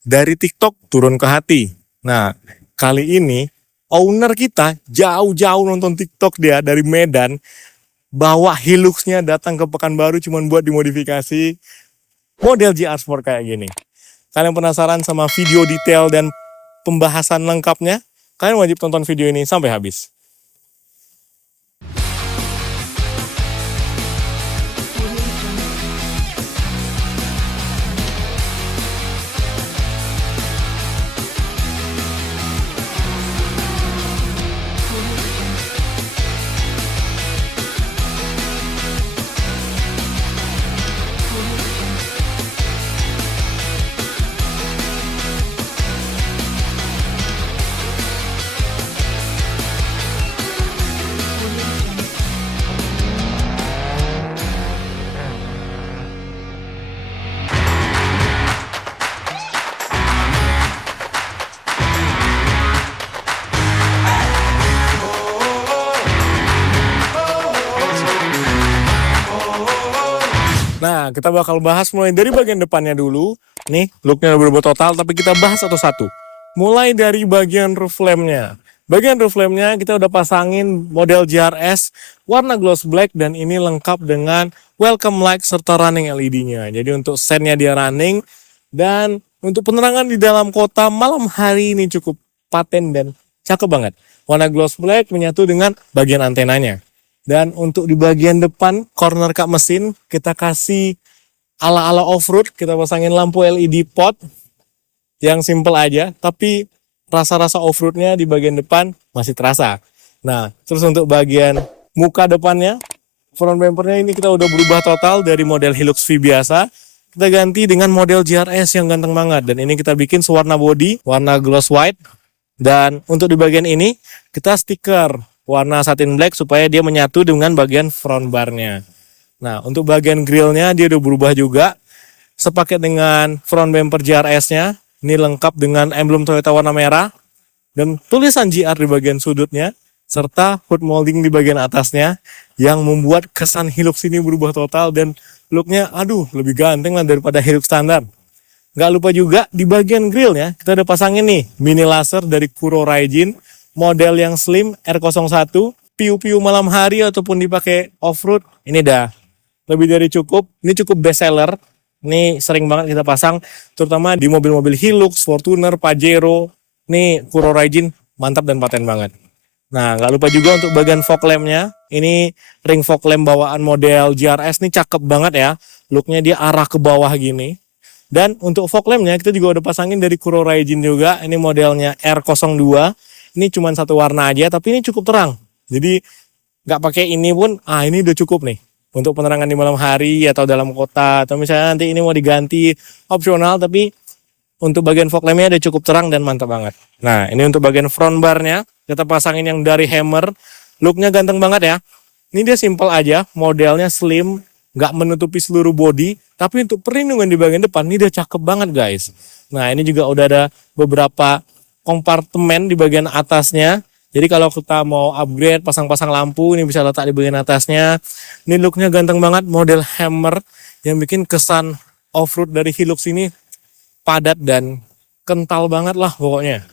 dari TikTok turun ke hati. Nah, kali ini owner kita jauh-jauh nonton TikTok dia dari Medan, bawa Hiluxnya datang ke Pekanbaru cuman buat dimodifikasi model GR Sport kayak gini. Kalian penasaran sama video detail dan pembahasan lengkapnya? Kalian wajib tonton video ini sampai habis. Nah, kita bakal bahas mulai dari bagian depannya dulu. Nih, looknya udah berubah total, tapi kita bahas satu-satu. Mulai dari bagian roof lampnya. Bagian roof lampnya kita udah pasangin model GRS warna gloss black dan ini lengkap dengan welcome light serta running LED-nya. Jadi untuk sennya dia running dan untuk penerangan di dalam kota malam hari ini cukup paten dan cakep banget. Warna gloss black menyatu dengan bagian antenanya. Dan untuk di bagian depan corner kap mesin kita kasih ala-ala off-road, kita pasangin lampu LED pot yang simple aja, tapi rasa-rasa off-roadnya di bagian depan masih terasa. Nah, terus untuk bagian muka depannya, front bumpernya ini kita udah berubah total dari model Hilux V biasa, kita ganti dengan model GRS yang ganteng banget. Dan ini kita bikin sewarna body, warna gloss white. Dan untuk di bagian ini kita stiker warna satin black supaya dia menyatu dengan bagian front barnya. Nah, untuk bagian grillnya dia udah berubah juga. Sepaket dengan front bumper GRS-nya. Ini lengkap dengan emblem Toyota warna merah. Dan tulisan GR di bagian sudutnya. Serta hood molding di bagian atasnya. Yang membuat kesan Hilux ini berubah total. Dan looknya aduh lebih ganteng lah daripada Hilux standar. Gak lupa juga di bagian grillnya kita udah pasangin nih mini laser dari Kuro Raijin. Model yang slim R01, piu-piu malam hari ataupun dipakai off-road, ini dah lebih dari cukup. Ini cukup best seller. Ini sering banget kita pasang, terutama di mobil-mobil Hilux, Fortuner, Pajero. Ini Kuro Raijin mantap dan paten banget. Nah, nggak lupa juga untuk bagian fog lampnya. Ini ring fog lamp bawaan model GRS, ini cakep banget ya. Looknya dia arah ke bawah gini. Dan untuk fog lampnya kita juga udah pasangin dari Kuro Raijin juga. Ini modelnya R02. Ini cuma satu warna aja, tapi ini cukup terang. Jadi nggak pakai ini pun, ini udah cukup nih. Untuk penerangan di malam hari atau dalam kota. Atau misalnya nanti ini mau diganti opsional, tapi untuk bagian fog lampnya udah cukup terang dan mantap banget. Nah, ini untuk bagian front barnya, kita pasangin yang dari Hammer. Looknya ganteng banget ya. Ini dia simple aja, modelnya slim, nggak menutupi seluruh body. Tapi untuk perlindungan di bagian depan, ini dia cakep banget guys. Nah, ini juga udah ada beberapa kompartemen di bagian atasnya. Jadi kalau kita mau upgrade pasang-pasang lampu ini bisa letak di bagian atasnya. Ini looknya ganteng banget, model Hammer yang bikin kesan off-road dari Hilux ini padat dan kental banget lah pokoknya.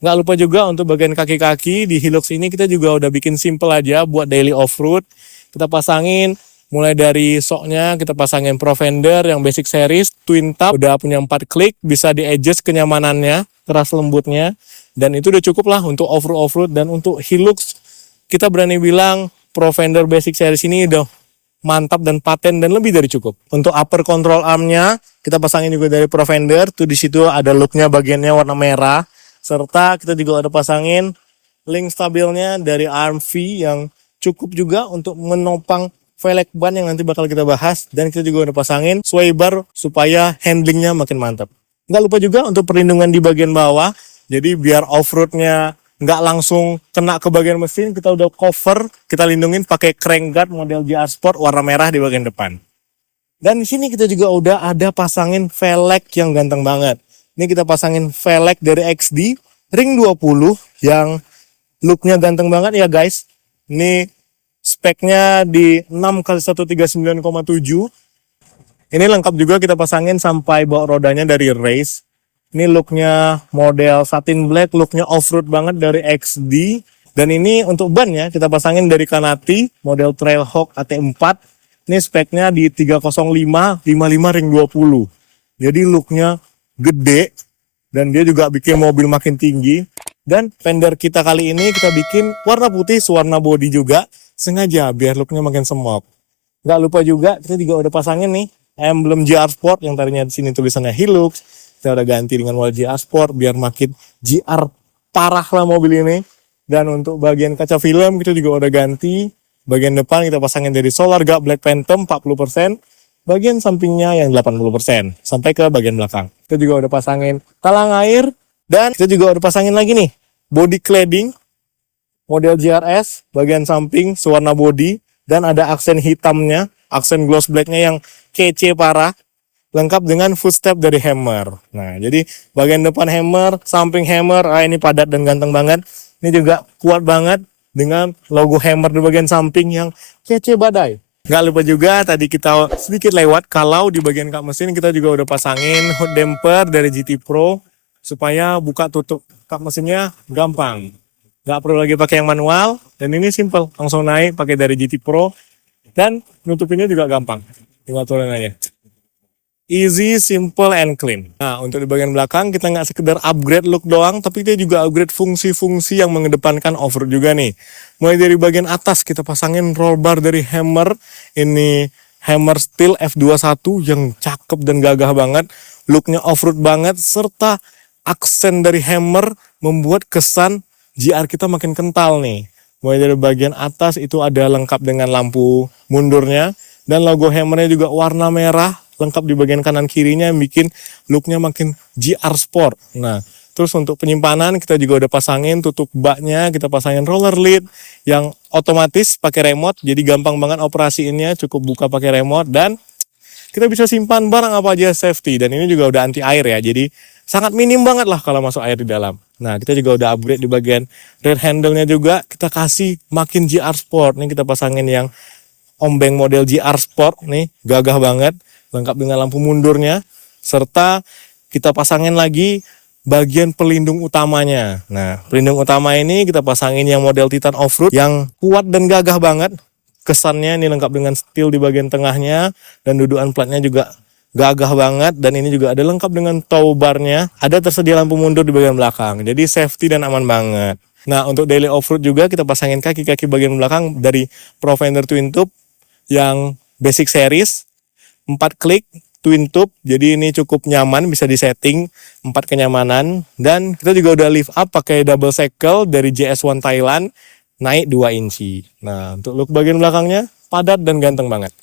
Nggak lupa juga untuk bagian kaki-kaki di Hilux ini kita juga udah bikin simple aja buat daily off-road. Kita pasangin mulai dari shocknya kita pasangin Pro Fender yang basic series, twin tap, udah punya 4 klik, bisa di-adjust kenyamanannya, keras lembutnya, dan itu udah cukup lah untuk off-road. Dan untuk Hilux kita berani bilang Pro Fender basic series ini udah mantap dan paten dan lebih dari cukup. Untuk upper control armnya kita pasangin juga dari Pro Fender, tuh di situ ada looknya bagiannya warna merah, serta kita juga ada pasangin link stabilnya dari ARM-V yang cukup juga untuk menopang velg ban yang nanti bakal kita bahas. Dan kita juga udah pasangin sway bar supaya handlingnya makin mantap. Nggak lupa juga untuk perlindungan di bagian bawah. Jadi biar off-roadnya nggak langsung kena ke bagian mesin, kita udah cover, kita lindungin pakai crank guard model GR Sport warna merah di bagian depan. Dan di sini kita juga udah ada pasangin velg yang ganteng banget. Ini kita pasangin velg dari XD ring 20 yang looknya ganteng banget ya guys. Ini speknya di 6x139,7. Ini lengkap juga kita pasangin sampai bawah rodanya dari Race. Ini looknya model satin black, looknya off-road banget dari XD. Dan ini untuk bannya kita pasangin dari Kanati, model Trailhawk AT4. Ini speknya di 305, 55 ring 20. Jadi looknya gede, dan dia juga bikin mobil makin tinggi. Dan fender kita kali ini kita bikin warna putih, warna body juga, sengaja biar looknya makin semok. Nggak lupa juga kita juga udah pasangin nih emblem GR Sport yang tadinya di sini tulisannya Hilux. Kita udah ganti dengan warna GR Sport biar makin GR parah lah mobil ini. Dan untuk bagian kaca film kita juga udah ganti. Bagian depan kita pasangin dari Solar Guard Black Phantom 40%. Bagian sampingnya yang 80%. Sampai ke bagian belakang. Kita juga udah pasangin talang air. Dan kita juga udah pasangin lagi nih body cladding model GRS. Bagian samping sewarna body. Dan ada aksen hitamnya. Aksen gloss blacknya yang kece parah. Lengkap dengan footstep dari Hammer. Nah, jadi bagian depan Hammer, samping Hammer, ini padat dan ganteng banget. Ini juga kuat banget dengan logo Hammer di bagian samping yang kece badai. Nggak lupa juga tadi kita sedikit lewat kalau di bagian kap mesin kita juga udah pasangin hood damper dari GT Pro supaya buka tutup kap mesinnya gampang. Nggak perlu lagi pakai yang manual dan ini simple, langsung naik pakai dari GT Pro dan nutupinnya juga gampang. Tinggal turun aja. Easy, simple, and clean. Nah, untuk di bagian belakang kita nggak sekedar upgrade look doang, tapi kita juga upgrade fungsi-fungsi yang mengedepankan off-road juga nih. Mulai dari bagian atas kita pasangin roll bar dari Hammer. Ini Hammer Steel F21 yang cakep dan gagah banget. Looknya off-road banget, serta aksen dari Hammer membuat kesan GR kita makin kental nih. Mulai dari bagian atas itu ada lengkap dengan lampu mundurnya. Dan logo Hammernya juga warna merah. Lengkap di bagian kanan kirinya yang bikin looknya makin GR Sport. Nah, terus untuk penyimpanan kita juga udah pasangin tutup baknya, kita pasangin roller lid yang otomatis pakai remote, jadi gampang banget operasiinnya, cukup buka pakai remote dan kita bisa simpan barang apa aja safety. Dan ini juga udah anti air ya, jadi sangat minim banget lah kalau masuk air di dalam. Nah, kita juga udah upgrade di bagian rear handle-nya juga, kita kasih makin GR Sport. Nih kita pasangin yang ombeng model GR Sport nih, gagah banget. Lengkap dengan lampu mundurnya, serta kita pasangin lagi bagian pelindung utamanya. Nah, pelindung utama ini kita pasangin yang model Titan Off-Road yang kuat dan gagah banget. Kesannya ini lengkap dengan steel di bagian tengahnya, dan dudukan platnya juga gagah banget. Dan ini juga ada lengkap dengan tow barnya, ada tersedia lampu mundur di bagian belakang. Jadi safety dan aman banget. Nah, untuk daily off-road juga kita pasangin kaki-kaki bagian belakang dari Profender Twin Tube yang basic series. 4 klik twin tube, jadi ini cukup nyaman, bisa disetting 4 kenyamanan. Dan kita juga udah lift up pakai double cycle dari JS1 Thailand, naik 2 inci. Nah, untuk look bagian belakangnya padat dan ganteng banget.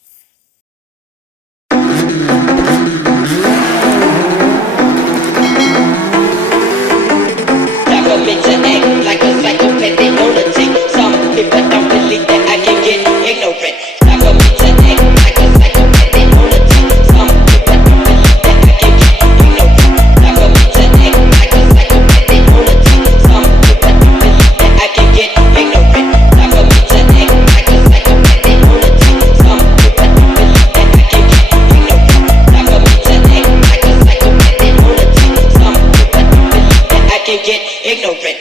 Get ignorant.